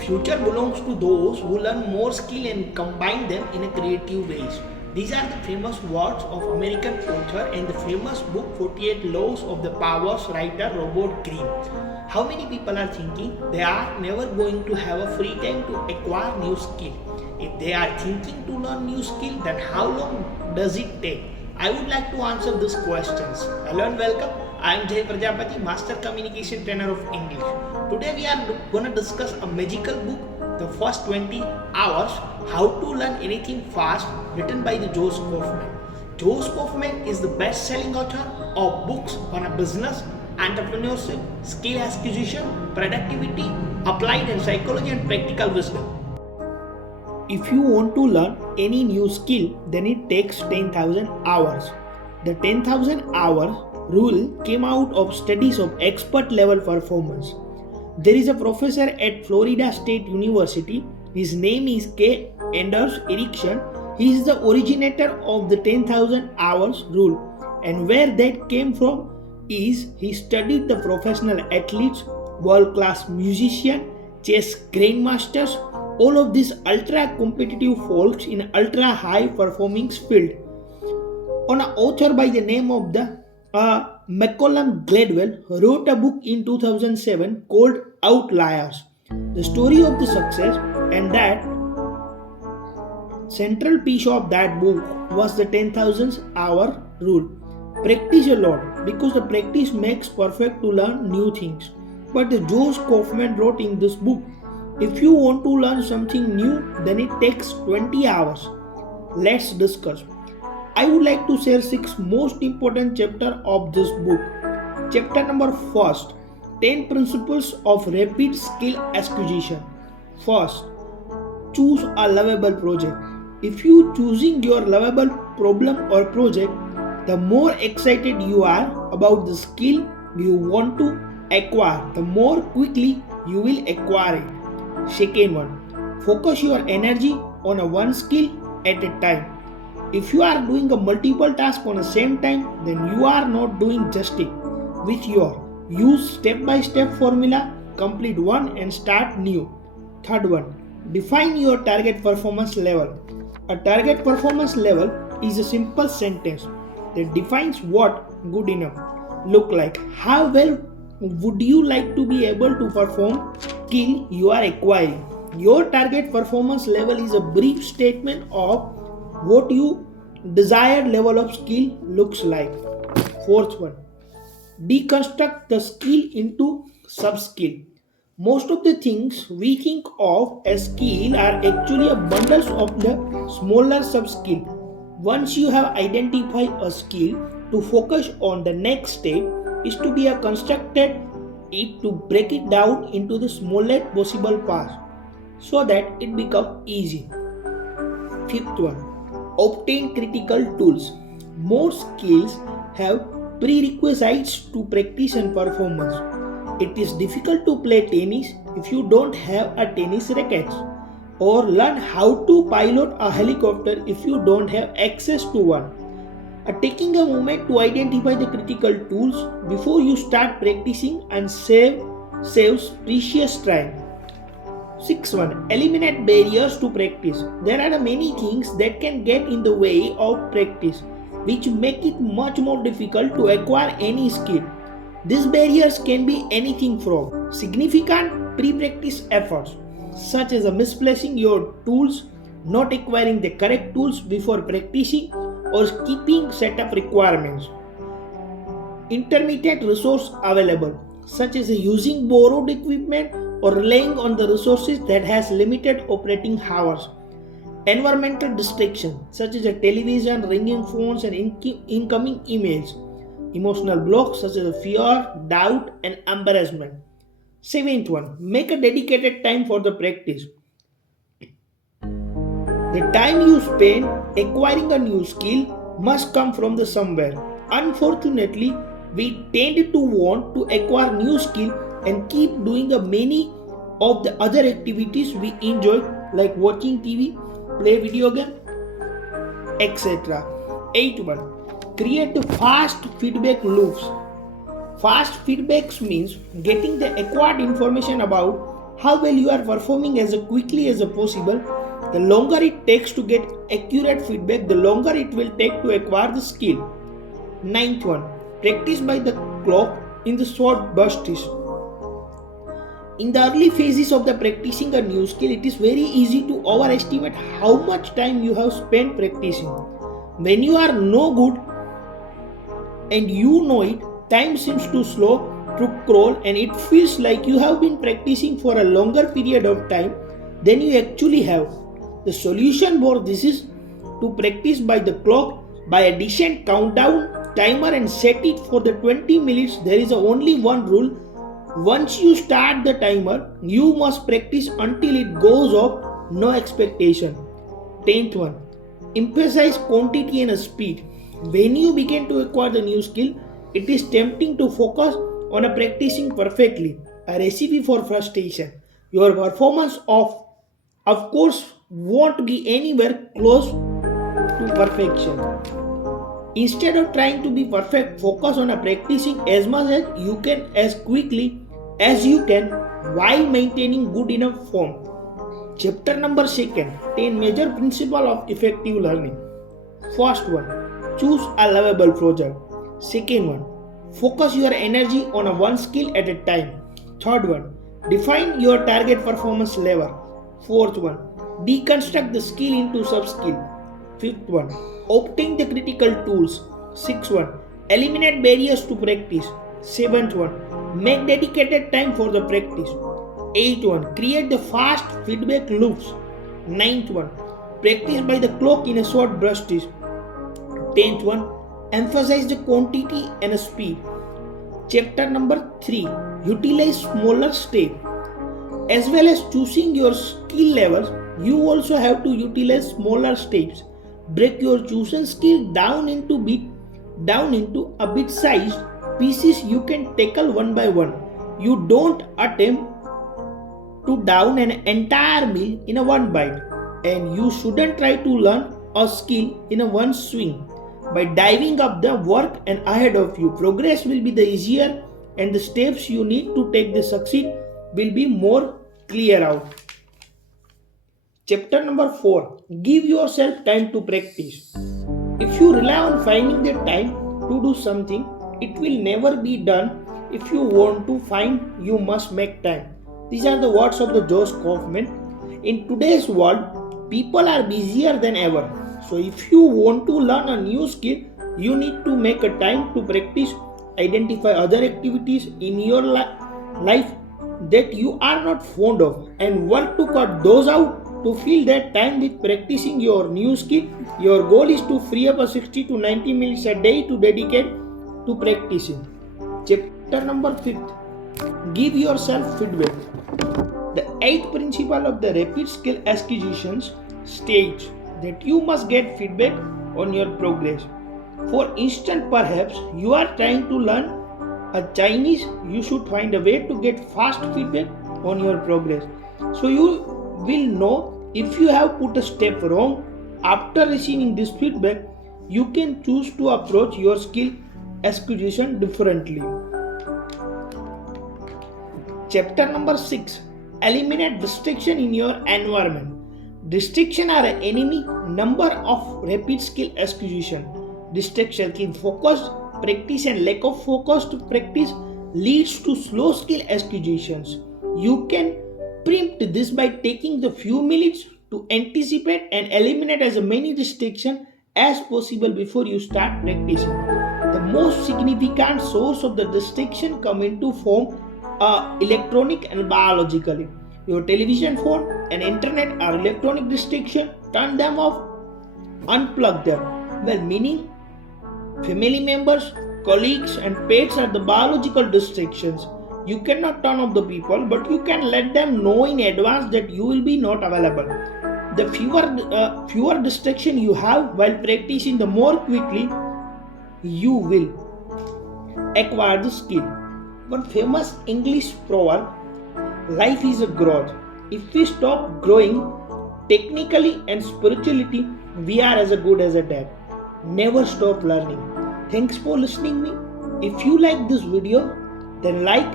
future belongs to those who learn more skill and combine them in a creative ways. These are the famous words of American author and the famous book 48 Laws of the Powers writer Robert Greene. How many people are thinking they are never going to have a free time to acquire new skill? If they are thinking to learn new skill, then how long does it take? I would like to answer these questions. Hello and welcome. I am Jay Prajapati, Master Communication Trainer of English. Today we are going to discuss a magical book, The First 20 Hours, How to Learn Anything Fast, written by the Joseph Kaufman. Joseph Kaufman is the best-selling author of books on a business, entrepreneurship, skill acquisition, productivity, applied and psychology and practical wisdom. If you want to learn any new skill, then it takes 10,000 hours. The 10,000 hours rule came out of studies of expert level performance. There is a professor at Florida State University. His name is K. Anders Ericsson. He is the originator of the 10,000 hours rule. And where that came from is he studied the professional athletes, world-class musicians, chess grandmasters, all of these ultra competitive folks in ultra high performing field. An author by the name of Malcolm Gladwell wrote a book in 2007 called Outliers, the story of the success, and that central piece of that book was the 10,000 hour rule. Practice a lot, because the practice makes perfect to learn new things. But the Joseph Kaufman wrote in this book, if you want to learn something new, then it takes 20 hours. Let's discuss. I would like to share 6 most important chapters of this book. Chapter number 1, 10 principles of rapid skill acquisition. First, choose a lovable project. If you choosing your lovable problem or project, the more excited you are about the skill you want to acquire, the more quickly you will acquire it. Second one, focus your energy on a one skill at a time. If you are doing a multiple task on the same time, then you are not doing justice with your use step-by-step formula, complete one and start new. Third one, define your target performance level. A target performance level is a simple sentence that defines what good enough look like. How well would you like to be able to perform skill you are acquiring? Your target performance level is a brief statement of what your desired level of skill looks like. Fourth one, deconstruct the skill into sub-skill. Most of the things we think of as skill are actually a bundles of the smaller sub-skill. Once you have identified a skill, to focus on the next step is to be a constructed it to break it down into the smallest possible parts so that it becomes easy. Fifth one, obtain critical tools. Most skills have prerequisites to practice and performance. It is difficult to play tennis if you don't have a tennis racket, or learn how to pilot a helicopter if you don't have access to one. Taking a moment to identify the critical tools before you start practicing and saves precious time. Sixth one, eliminate barriers to practice. There are many things that can get in the way of practice, which make it much more difficult to acquire any skill. These barriers can be anything from significant pre-practice efforts, such as misplacing your tools, not acquiring the correct tools before practicing, or skipping setup requirements. Intermittent resource available, such as using borrowed equipment or relying on the resources that has limited operating hours. Environmental distraction, such as a television, ringing phones and incoming emails. Emotional blocks, such as fear, doubt and embarrassment. Seventh one, make a dedicated time for the practice. The time you spend acquiring a new skill must come from the somewhere. Unfortunately, we tend to want to acquire new skill and keep doing many of the other activities we enjoy, like watching TV, play video game, etc. 8 1. Create the fast feedback loops. Fast feedbacks means getting the acquired information about how well you are performing as quickly as possible. The longer it takes to get accurate feedback, the longer it will take to acquire the skill. Ninth one, practice by the clock in the short bursts. In the early phases of the practicing a new skill, it is very easy to overestimate how much time you have spent practicing. When you are no good and you know it, time seems too slow to crawl and it feels like you have been practicing for a longer period of time than you actually have. The solution for this is to practice by the clock by a decent countdown timer and set it for the 20 minutes. There is only one rule. Once you start the timer, you must practice until it goes off, no expectation. 10th one, emphasize quantity and speed. When you begin to acquire the new skill, it is tempting to focus on a practicing perfectly, a recipe for frustration. Your performance of course, won't be anywhere close to perfection. Instead of trying to be perfect, focus on practicing as much as you can as quickly as you can while maintaining good enough form. Chapter number 2, 10 major principles of effective learning. First one, choose a lovable project. Second one, focus your energy on one skill at a time. Third one, define your target performance level. Fourth one, deconstruct the skill into sub-skill. Fifth one, obtain the critical tools. Sixth one, eliminate barriers to practice. Seventh one, make dedicated time for the practice. Eighth one, create the fast feedback loops. Ninth one, practice by the clock in a short bursts. 10th one, emphasize the quantity and speed. Chapter number 3, utilize smaller steps. As well as choosing your skill levels, you also have to utilize smaller steps. Break your chosen skill down into a bit-sized pieces you can tackle one by one. You don't attempt to down an entire meal in a one bite, and you shouldn't try to learn a skill in a one swing. By diving up the work and ahead of you, progress will be the easier and the steps you need to take to succeed will be more clear out. Chapter number 4, give yourself time to practice. If you rely on finding the time to do something, it will never be done. If you want to find, you must make time. These are the words of the Josh Kaufman. In today's world, people are busier than ever. So if you want to learn a new skill, you need to make a time to practice, identify other activities in your life that you are not fond of, and work to cut those out to fill that time with practicing your new skill. Your goal is to free up a 60 to 90 minutes a day to dedicate to practicing. Chapter number 5, give yourself feedback. The 8th principle of the rapid skill acquisitions states that you must get feedback on your progress. For instance, perhaps you are trying to learn a Chinese, you should find a way to get fast feedback on your progress. So you will know if you have put a step wrong. After receiving this feedback, you can choose to approach your skill acquisition differently. Chapter number 6, eliminate distraction in your environment. Distraction are an enemy number of rapid skill acquisition. Distraction in focused practice and lack of focused practice leads to slow skill acquisitions. You can preempt this by taking the few minutes to anticipate and eliminate as many distractions as possible before you start practicing. The most significant source of the distraction come into form electronic and biologically. Your television, phone and internet are electronic distraction. Turn them off, unplug them. Well, meaning family members, colleagues and pets are the biological distractions. You cannot turn off the people, but you can let them know in advance that you will be not available. The fewer distraction you have while practicing, the more quickly you will acquire the skill. One famous English proverb, life is a growth. If we stop growing technically and spiritually, we are as good as a dead. Never stop learning. Thanks for listening me. If you like this video, then like,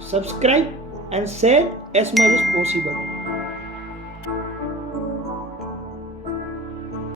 subscribe and save as much as possible.